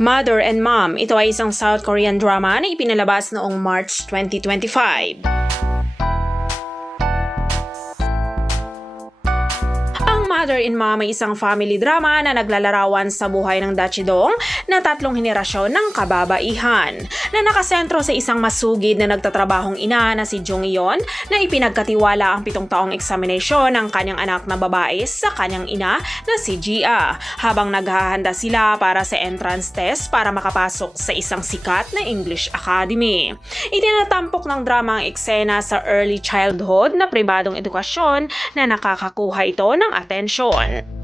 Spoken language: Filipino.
Mother and Mom, ito ay isang South Korean drama na ipinalabas noong March 2025. Mother and Mom ay isang family drama na naglalarawan sa buhay ng Dachidong na tatlong henerasyon ng kababaihan na nakasentro sa isang masugid na nagtatrabahong ina na si Jung Yeon na ipinagkatiwala ang 7 taong eksaminasyon ng kanyang anak na babae sa kanyang ina na si Gia habang naghahanda sila para sa entrance test para makapasok sa isang sikat na English Academy. Itinatampok ng drama ang eksena sa early childhood na pribadong edukasyon na nakakakuha ito ng atensyon.